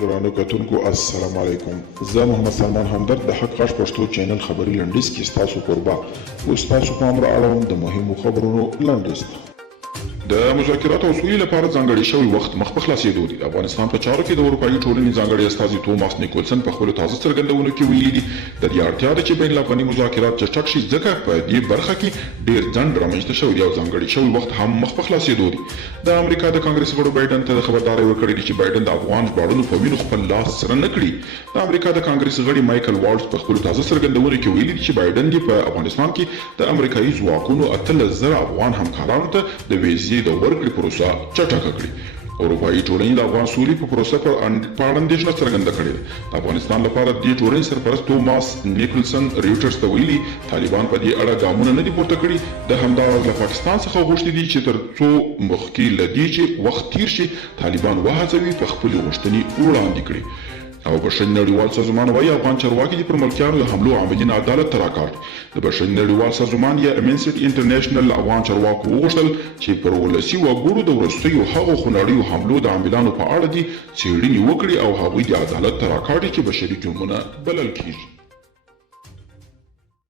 ګرانو کتونکو السلام علیکم. زه محمد سلمان همدرد د حق غږ پښتو چینل خبري لنډیز کې ستاسو کوربه اوس تاسو پام را اړوم د مهمو خبرونو لنډیز ته. د مذاکراتو او سولې لپاره ځانګړی شوی وخت مخ په خلاصېدو دی. د افغانستان په چارو کې د اروپایي ټولنې ځانګړی استازي توماس نیکولسن په خپلو تازه څرګندونو کې ویلي دي د دې اړتیا ده چې بین الافغاني مذاکرات چټک شي ځکه په دې برخه کې ډېر ځنډ رامنځته شوی دی او ځانګړی شوی وخت هم مخ په خلاصېدو دی. د امریکا د کانګرس غړو بایډن ته خبرداری ورکړې ده چې بایډن د افغان ژباړونو په وینو خپل لاس سره نه کړي. د امریکا د کانګرس غړي مایکل والټز په خپلو تازه څرګندونو کې ویلي دي چې بایډن دې په افغانستان کې د امریکایي ځواکونو 18,000 افغان همکارانو ته د ویزې د ورکړې پروسه چټکه کړي. اروپایي ټولنې د افغان سولې په پروسه په اړه اندېښنه څرګنده کړې ده. د افغانستان لپاره د دې ټولنې سرپرست توماس نیکلسن ریوټرز ته ویلي طالبان په دې اړه ګامونه نه دي پورته کړي. د همدارنګه له پاکستان څخه غوښتي دي چې تر څو مخکې له دې چې وخت تیر شي طالبان وهڅوي په خپلې غوښتنې وړاندې کړي. او بشري نړیوال سازمان وايي افغان چارواکي د پر ملکیانو د حملو عاملین عدالت ته راکاږي. د بشري نړیوال سازمان یا امنسټي انټرنیشنل افغان چارواکو وغوښتل چې پر ولسي وګړو د وروستیو هغو خونړیو حملو د عاملانو په اړه دي څېړنې وکړي او هغوی د عدالت ته راکاږي چې بشري جرمونه بلل کیږي.